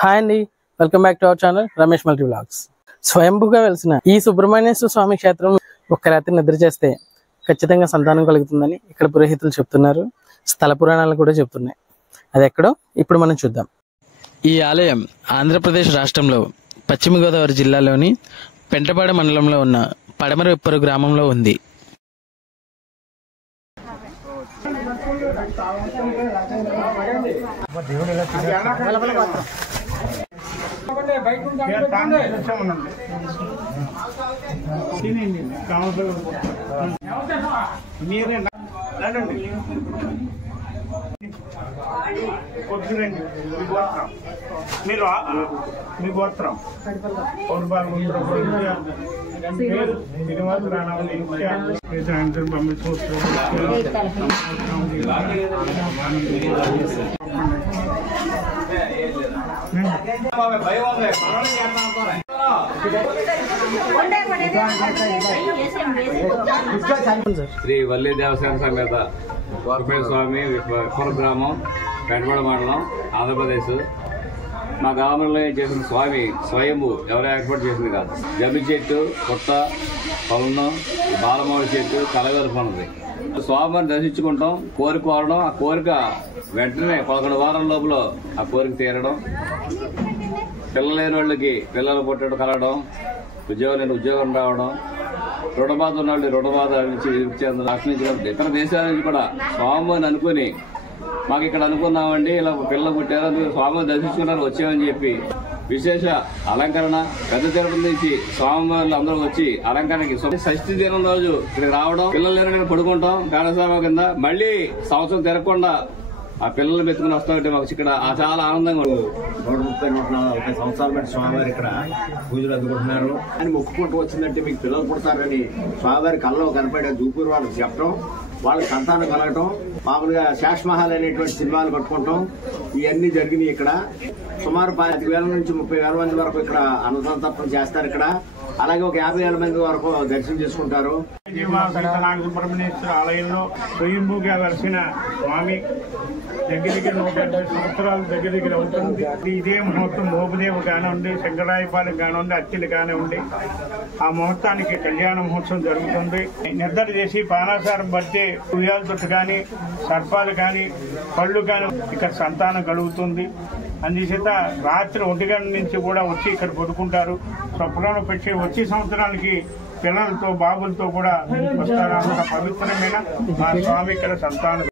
Hi అండి, welcome back to our channel Ramesh multi vlogs. స్వయంభూగా వెలిసిన ఈ సుబ్రహ్మణ్యేశ్వర స్వామి క్షేత్రం ఒక్క రాత్రి నిద్ర చేస్తే ఖచ్చితంగా సంతానం కలుగుతుందని ఇక్కడ పురోహితులు చెప్తున్నారు. స్థల పురాణాలు కూడా చెప్తున్నాయి. అది ఎక్కడో ఇప్పుడు మనం చూద్దాం. ఈ ఆలయం ఆంధ్రప్రదేశ్ రాష్ట్రంలో పశ్చిమ గోదావరి జిల్లాలోని పెంటపాడ మండలంలో ఉన్న పడమర ఉప్పరు గ్రామంలో ఉంది. మీరు మీ గోత్రం శ్రీ వల్లి దేవసేన సమేత సుబ్రహ్మణ్య స్వామి ఉప్పర గ్రామం, పెంటపాడ మండలం, ఆంధ్రప్రదేశ్. మా గ్రామంలో చేసిన స్వామి స్వయంభూ ఎవరో ఏర్పాటు చేసింది కాదు. జమ్మి చెట్టు, పుట్ట, పొలంలో బాలమామిడి చెట్టు కలగలుపు ఉన్నది. స్వామిని దర్శించుకుంటాం, కోరిక కోరడం, ఆ కోరిక వెంటనే 11 వారాల లోపల ఆ కోరిక తీరడం, పిల్లలు లేని వాళ్ళకి పిల్లలు పుట్టడం కలగడం, ఉద్యోగం రావడం, రుణబాధ ఉన్న వాళ్ళు రుణబాధ నుంచి రక్షించడం, ఇతర దేశాల నుంచి కూడా స్వామిని అనుకుని మాకు ఇక్కడ అనుకున్నామండి, ఇలా పిల్లలు పుట్టారు, స్వామిని దర్శించుకున్నారు, వచ్చామని చెప్పి విశేష అలంకరణ, పెద్ద తిరుపతి నుంచి స్వామి అందరూ వచ్చి అలంకరణకి షష్ఠి దినం రోజు ఇక్కడికి రావడం, పిల్లలు లేని పడుకుంటాం కాళస్వామి కింద, మళ్ళీ సంవత్సరం తిరగకుండా ఆ పిల్లలు మెత్తుకుని వస్తామంటే మాకు ఇక్కడ చాలా ఆనందంగా ఉంటుంది. 130-140 సంవత్సరాల బట్టి స్వామివారు ఇక్కడ పూజలు అందుకుంటున్నారు అని మొక్కుకుంటూ వచ్చిందంటే మీకు పిల్లలు పుడతారని స్వామివారి కళ్ళలో కనపడే దూపూరు వాళ్ళకి చెప్పడం, వాళ్ళకి సంతానం కలగటం, మామూలుగా శాశ్మహాల్ అనేటువంటి సినిమాలు కట్టుకుంటాం, ఇవన్నీ జరిగినాయి. ఇక్కడ సుమారు 25,000 నుంచి 30,000 మంది వరకు ఇక్కడ అన్నసంతర్పణ చేస్తారు. ఇక్కడ అలాగే ఒక 50,000 మంది వరకు దర్శనం చేసుకుంటారు. సుబ్రహ్మణ్యేశ్వర ఆలయంలో స్వయంభూగా వెలిసిన స్వామి దగ్గర 180 సంవత్సరాలు దగ్గర ఉంటుంది. ఇదే ముహూర్తం మోపుదేవు కానివ్వండి, శంకరాయపాలెం కానివ్వండి, అత్తిలి కానివ్వండి, ఆ ముహూర్తానికి కళ్యాణ మహోత్సవం జరుగుతుంది. నిర్ధార చేసి పానాసారం బట్టి ఉయ్యాల తొట్టు కానీ, సర్పాలు కానీ, పళ్ళు కానీ ఇక్కడ సంతానం కలుగుతుంది. అందుచేత రాత్రి 1 గంట నుంచి కూడా వచ్చి ఇక్కడ పడుకుంటారు. స్వప్నంలో పెట్టి వచ్చే సంవత్సరానికి పిల్లలతో బాబులతో కూడా వస్తారు. అంత పవిత్రమైన మా స్వామి ఇక్కడ సంతానం